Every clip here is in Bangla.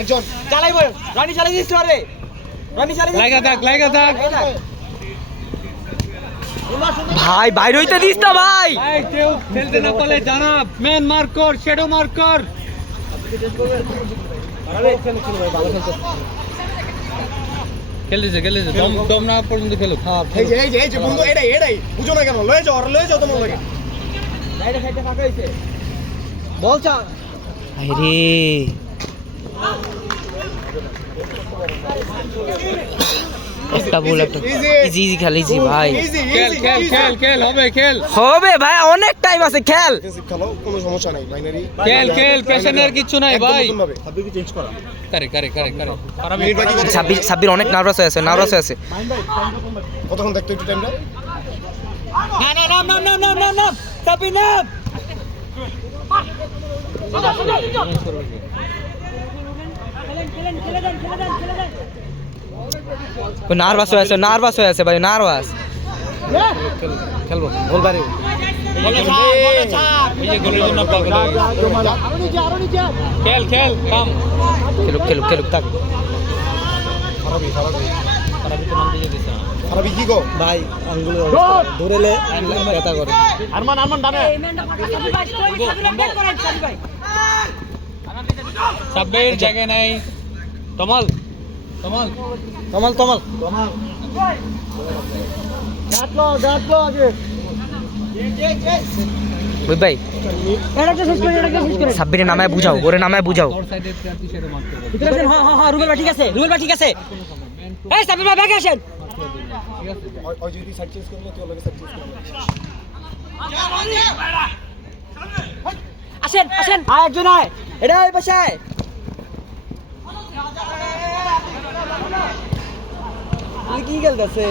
একজন চালাইবো রানি চালাই দিস রে রানি চালাই লাগা থাক ভাই বাইরে হইতে দিস না ভাই ভাই কেউ খেলতে না পারলে জানা মেন মার্কার শ্যাডো মার্কার খেলতেছে দম না পর্যন্ত খেলুক। এই যে বন্ধু এটাই বুঝো না কেন লয়ে যাও তোমার লাগে রাইডে সাইডে ফাঁকা হইছে বল চা আরে একটা বল একটা ইজি খেল ইজি ভাই খেল হবে ভাই অনেক টাইম আছে খেল খেলো কোনো সমস্যা নাই বাইনারি খেল পেছনের কিছু নাই ভাই আপনি কি চেঞ্জ করা করে সাব্বির অনেক নার্ভাস হয়ে আছে কতক্ষণ দেখতে একটু টাইমটা না সাবি না নার্ভাস হয়ে আছে ভাই নার্ভাস খেলবো বল বাড়ি এই যে গোলের জন্য পাগল হয়ে গেছে। খেল কাম খেলুক থাক খারাপই কি গো ভাই আঙ্গুল ধরেলে ব্যথা করে আরমান ডানে সাব্বির জায়গা নাই তমাল গাটলো আগে ওই ভাই সাব্বিরের নামায় বুঝাও তোর সাইডে প্রার্থী সেটা মারতে হবে হ্যাঁ রুবেল ভাই ঠিক আছে এই সাবির ভাই ব্যাগে আসেন ওই যদি সাইড চেঞ্জ করলে তুই অলরেডি সাইড চেঞ্জ করলে আসেন একজন আয় এটা ওই পাশে আয় কি খেলতেছে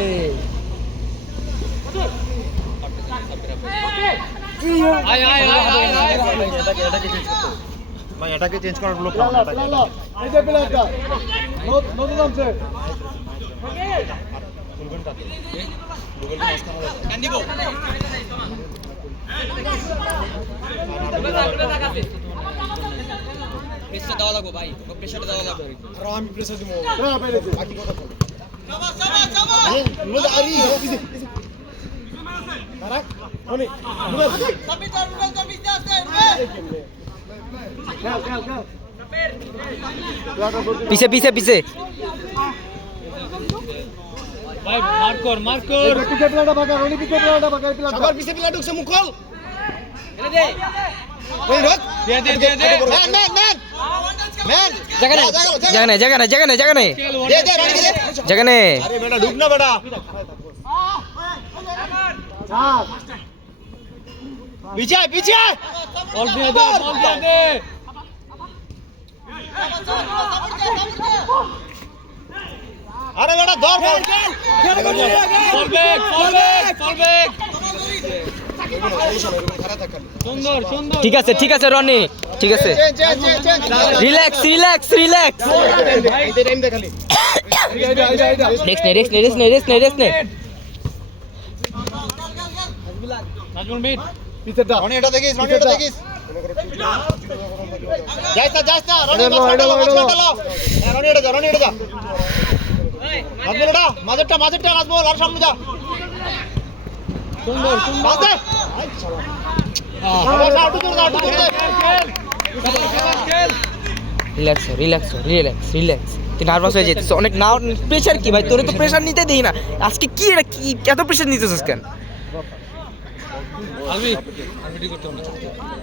আয় ভাই এটাকে চেঞ্জ করার লোক এই যে প্লেয়ারটা নতুন নামছে প্রেসার দেওয়া লাগবে ভাই প্রেসারটা দেওয়া লাগবে আর আমি প্রেসার দিব হ্যাঁ পেরেছে বাকি কথা বল রুবেল আরি তারাক ওনি রুবেল পিছে ভাই মার্কার পিছে প্লেয়ারটা ভাগা রনি পিছে প্লেয়ারটা ভাগা এই প্লেয়ারটা সবার পিছে পিলা ঢুকছে মুখল এনে দে ওই রক দে ম্যান জায়গা নেই দে রানি দে জায়গা নেই আরে বেটা ঢুক না বেটা চার পিছে বল দিয়ে দে আরে বেটা ধর বল ফল ব্যাক সুন্দর ঠিক আছে রনি ঠিক আছে রিল্যাক্স এই টাইম দে খালি রেস্ট নে নাজমুল মিট পিছেটা রনি এটা দেখিস যাইস না রনি রনি এটা যা নাজমুল এটা মাঝেরটা নাজমুল আর সামনে যা সুন্দর বাসে আউট করে দে রিল্যাক্স তুই নার্ভাস হয়ে যেতিস অনেক না প্রেশার কি ভাই তোরে তো প্রেশার নিতে দেই না আজকে কি এত প্রেশার নিতেছিস কেন আলবি করতে হবে